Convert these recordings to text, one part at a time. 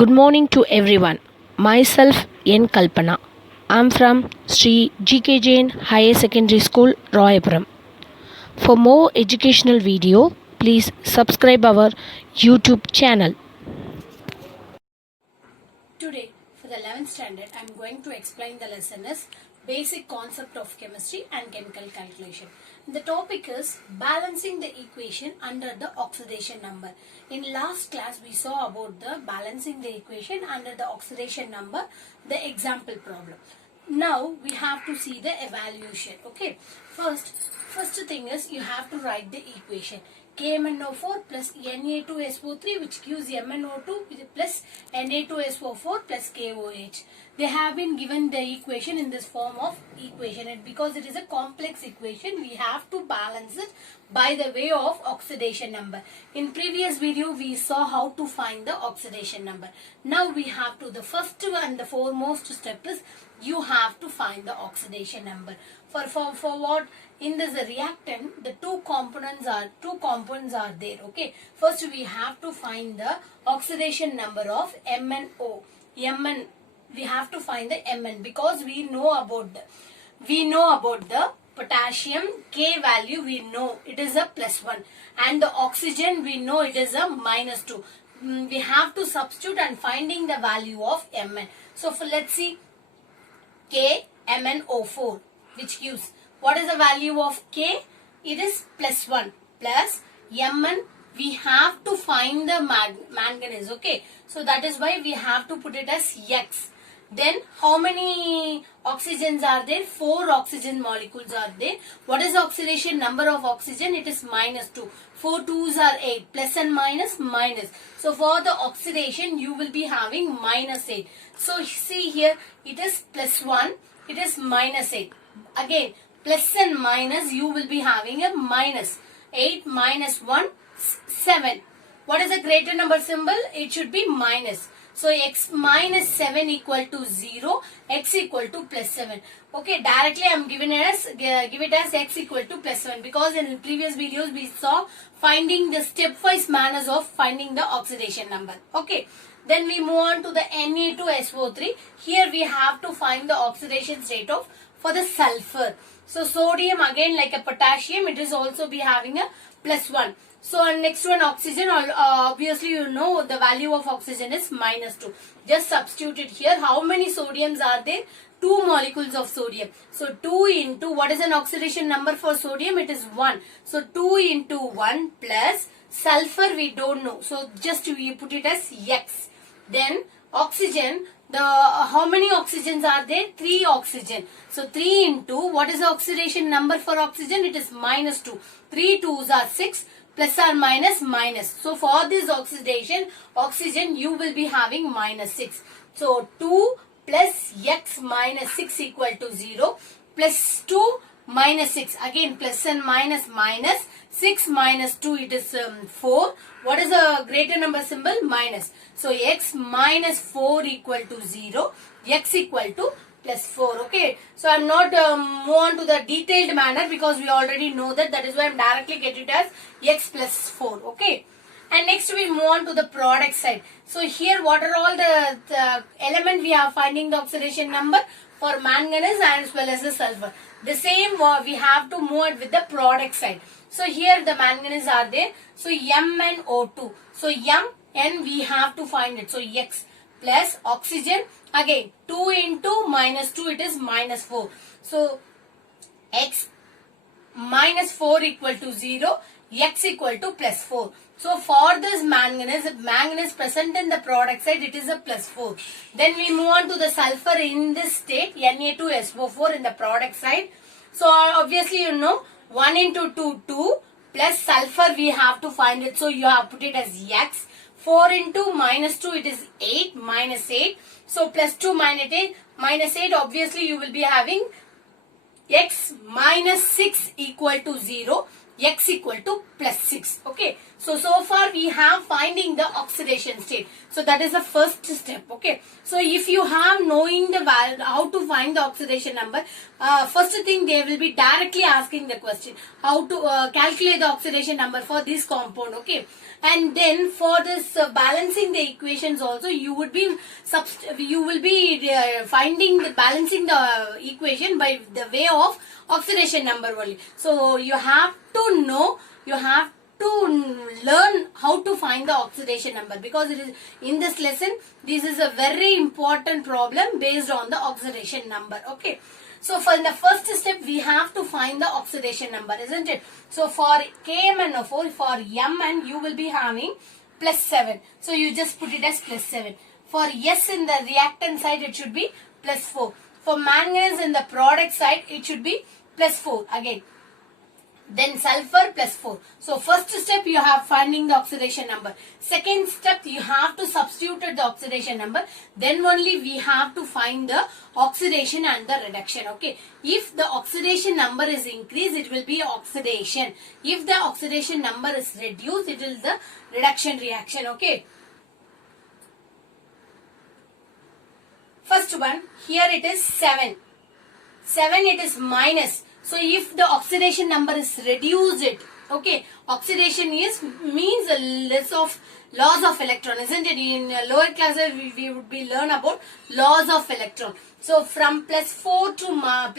Good morning to everyone. Myself N.Kalpna. I am from G.K.Jain Higher Secondary School, Royapuram. For more educational video, please subscribe our YouTube channel. Today, for the 11th standard, I am going to explain the lesson is Basic Concept of Chemistry and Chemical Calculation. The topic is balancing the equation under the oxidation number. In last class, we saw about the balancing the equation under the oxidation number, the example problem. Now, we have to see the evaluation. Okay, first thing is you have to write the equation. KMnO4 plus Na2SO3 which gives MnO2 plus Na2SO4 plus KOH. They have been given the equation in this form of equation, and because it is a complex equation we have to balance it by the way of oxidation number. In previous video we saw how to find the oxidation number. Now we have to, the first and the foremost step is you have to find the oxidation number. For what? In this reactant, the two components are there. Okay, first we have to find the oxidation number of MnO. We have to find the Mn because we know about the potassium K value. We know it is a +1, and the oxygen we know it is a -2. We have to substitute and finding the value of Mn. So let's see, KMnO4 which gives, what is the value of K? It is +1 plus Mn. We have to find the manganese. Okay, so that is why we have to put it as X. Then how many oxygens are there? 4 oxygen molecules are there. What is the oxidation number of oxygen? It is -2. 4 2s are 8. Plus and minus, minus. So for the oxidation you will be having -8. So see here, it is +1, it is -8. Again plus and minus, you will be having a minus. 8 minus 1, 7. What is the greater number symbol? It should be minus. So x minus 7 equal to 0, x equal to +7. Okay, directly I am give it as x equal to +7 because in previous videos we saw finding the stepwise manners of finding the oxidation number. Okay, then we move on to the Na2SO3. Here we have to find the oxidation state of for the sulfur. So sodium, again like a potassium, it is also be having a +1. So next one, oxygen, obviously you know the value of oxygen is -2. Just substitute it here. How many sodiums are there? 2 molecules of sodium. So 2 into, what is an oxidation number for sodium? It is 1. So 2 into 1 plus sulfur we don't know. So just we put it as X. Then oxygen, how many oxygens are there? 3 oxygen. So 3 into, what is the oxidation number for oxygen? It is -2. 3 2s are 6. Plus or minus, minus. So for this oxygen you will be having -6. So 2 plus X minus 6 equal to 0 plus 2 minus 6. Again plus and minus, minus. 6 minus 2, it is 4. What is the greater number symbol? Minus. So X minus 4 equal to 0. X equal to +4. Okay, so I'm not move on to the detailed manner because we already know that. That is why I'm directly get it as X plus 4. Okay, and next we move on to the product side. So here what are all the element we are finding the oxidation number for manganese as well as the sulfur. The same we have to move it with the product side. So here the manganese are there. So MnO2. So Mn we have to find it. So X plus oxygen, again 2 into -2, it is -4. So X -4 equal to 0, X equal to +4. So for this manganese present in the product side, it is a +4. Then we move on to the sulfur in this state, Na2SO4 in the product side. So obviously you know 1 into 2, 2 plus sulfur we have to find it. So you have put it as X. 4 into -2, it is 8, -8. So +2 -8, obviously you will be having X minus 6 equal to 0, X equal to +6. Okay, So far we have finding the oxidation state. So that is the first step. Okay. So if you have knowing the how to find the oxidation number, first thing they will be directly asking the question how to calculate the oxidation number for this compound. Okay. And then for this balancing the equations also, you will be finding the balancing the equation by the way of oxidation number only. So you have to know, you have to learn how to find the oxidation number, because it is in this lesson this is a very important problem based on the oxidation number. Okay. So for the first step we have to find the oxidation number, isn't it? So for KMnO4, for Mn you will be having plus 7. So you just put it as plus 7. For S in the reactant side it should be plus 4. For manganese in the product side it should be plus 4 again. Then sulfur plus 4. So first step you have finding the oxidation number. Second step you have to substitute the oxidation number. Then only we have to find the oxidation and the reduction. Okay. If the oxidation number is increased, it will be oxidation. If the oxidation number is reduced, it is the reduction reaction. Okay. First one, here it is 7. 7 it is minus. So if the oxidation number is reduced, okay, oxidation is means loss of electron, isn't it? In lower classes we would be learn about loss of electron. So from plus 4 to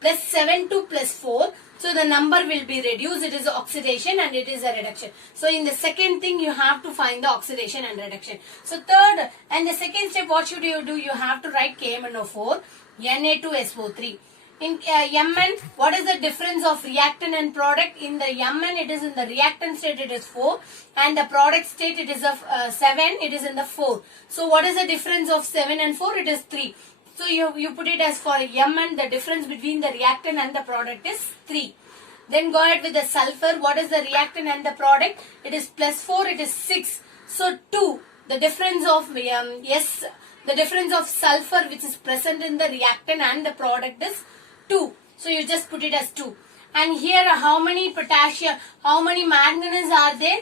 plus 7 to plus 4, so the number will be reduced. It is oxidation and it is a reduction. So in the second thing you have to find the oxidation and reduction. So third and the second step, what should you do? You have to write KMnO4 Na2SO3. In Mn, what is the difference of reactant and product? In the Mn, it is in the reactant state, it is 4, and the product state, it is of 7, it is in the 4. So what is the difference of 7 and 4? It is 3. So you put it as for Mn, the difference between the reactant and the product is 3. Then go ahead with the sulfur. What is the reactant and the product? It is plus 4, it is 6. So 2, the difference of the difference of sulfur which is present in the reactant and the product is 2. So you just put it as 2. And here how many potassium, how many manganese are there?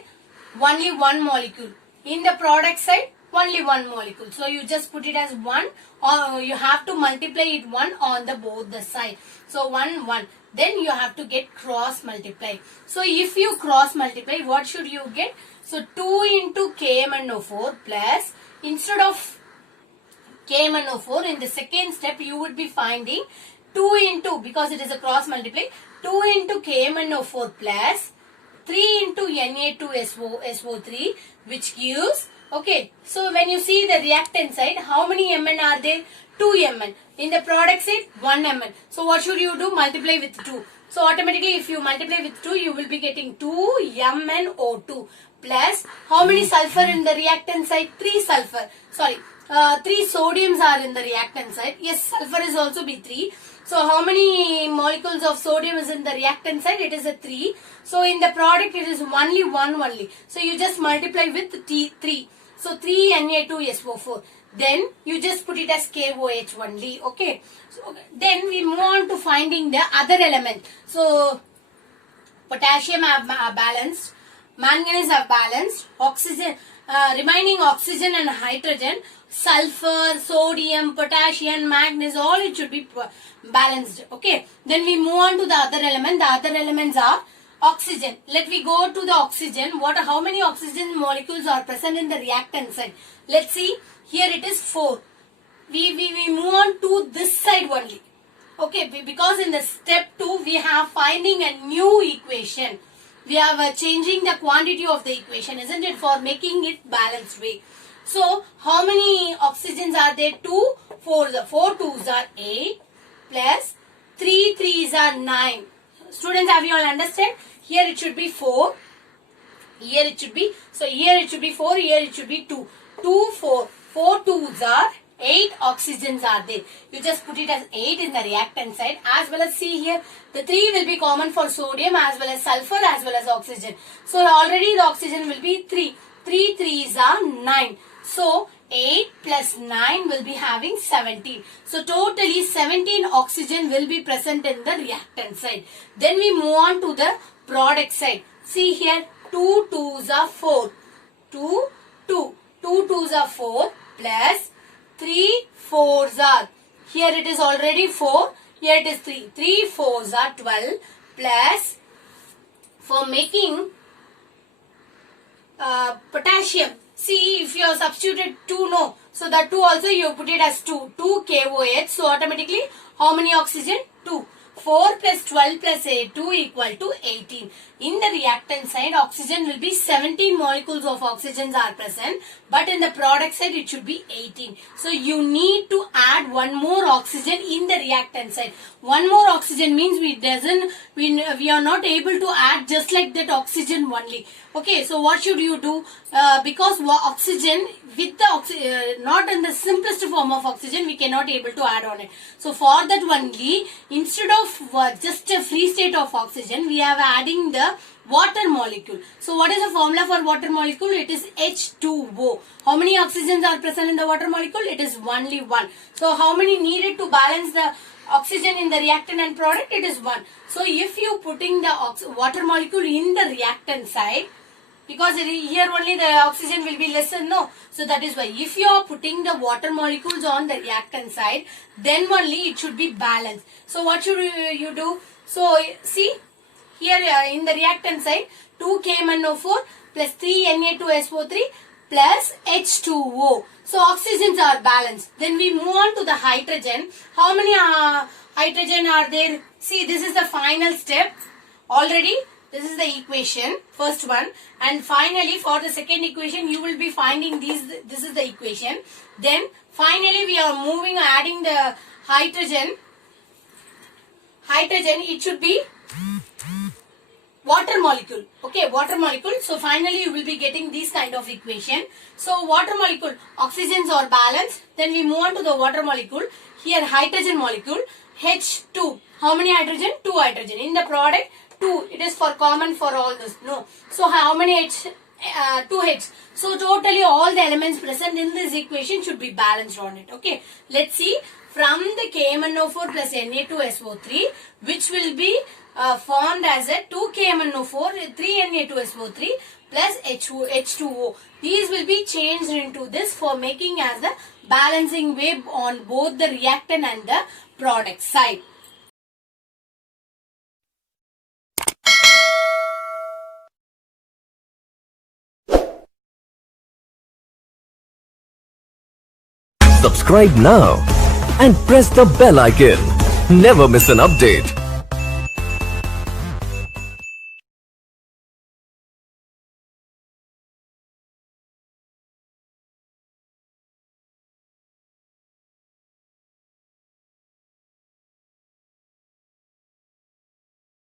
Only one molecule. In the product side, only one molecule. So you just put it as 1, or you have to multiply it 1 on the both the side. So 1, 1. Then you have to get cross multiply. So if you cross multiply, what should you get? So 2 into KMnO4 plus, instead of KMnO4, in the second step you would be finding 2 into, because it is a cross multiply, 2 into KMnO4 plus 3 into Na2SO3, which gives, okay, so when you see the reactant side, how many Mn are there? 2 Mn. In the product side, 1 Mn. So what should you do? Multiply with 2. So automatically if you multiply with 2, you will be getting 2 MnO2 plus, how many sulfur in the reactant side? 3 sulfur. Sorry, 3 sodiums are in the reactant side. Yes, sulfur is also be 3. So how many molecules of sodium is in the reactant side? It is a 3. So in the product it is only 1 only. So you just multiply with 3. So 3 Na2SO4. Then you just put it as KOH only. Okay. So then we move on to finding the other element. So potassium have balanced, manganese have balanced, oxygen, remaining oxygen and hydrogen, sulfur, sodium, potassium, manganese, all it should be balanced. Okay. Then we move on to the other element. The other elements are oxygen. Let me go to the oxygen. How many oxygen molecules are present in the reactant side? Let's see. Here it is 4. We move on to this side only. Okay. Because in the step 2 we have finding a new equation. We are changing the quantity of the equation, isn't it? For making it balanced way. So how many oxygens are there? 2, 4. 4 2s are 8 plus 3 3s are 9. Students, have you all understand? Here it should be 4. Here it should be, so here it should be 4. Here it should be 2. 2 4. 4 2s are 8 oxygens are there. You just put it as 8 in the reactant side, as well as see here the 3 will be common for sodium as well as sulfur as well as oxygen. So already the oxygen will be 3. 3 3s are 9. So 8 plus 9 will be having 17. So totally 17 oxygen will be present in the reactant side. Then we move on to the product side. See here 2 2s are 4. 2, 2. 2 2s are 4 plus 3 4s are. Here it is already 4. Here it is 3. 3 4s are 12 plus for making potassium. See, if you have substituted 2, no. So that 2 also you put it as 2. 2 KOH. So automatically how many oxygen? 2. 4 plus 12 plus 2 equal to 18. In the reactant side, oxygen will be 17 molecules of oxygens are present. But in the product side, it should be 18. So you need to add one more oxygen in the reactant side. One more oxygen means we are not able to add just like that oxygen only. Okay, so what should you do? Because oxygen with the not in the simplest form of oxygen, we cannot able to add on it. So for that only, instead of just a free state of oxygen, we are adding the water molecule. So what is the formula for water molecule? It is H2O. How many oxygens are present in the water molecule? It is only 1. So how many needed to balance the oxygen in the reactant and product? It is 1. So if you putting the water molecule in the reactant side, because here only the oxygen will be lesser, no. So that is why if you are putting the water molecules on the reactant side, then only it should be balanced. So what should you do? So see, here in the reactant side, 2 KMnO4 plus 3 Na2SO3 plus H2O. So oxygens are balanced. Then we move on to the hydrogen. How many hydrogen are there? See, this is the final step. Already this is the equation, first one, and finally for the second equation you will be finding these. This is the equation. Then finally we are moving, adding the hydrogen. It should be water molecule. Okay, water molecule. So finally you will be getting this kind of equation. So water molecule, oxygens are balanced. Then we move on to the water molecule. Here hydrogen molecule, H2. How many hydrogen? 2 hydrogen. In the product, 2. It is for common for all this. No. So how many H? 2H. So totally all the elements present in this equation should be balanced on it. Okay. Let's see. From the KMnO4 plus Na2SO3, which will be formed as a 2 KMnO4, 3 Na2SO3 plus H2O. These will be changed into this for making as the balancing wave on both the reactant and the product side. Subscribe now and press the bell icon. Never miss an update.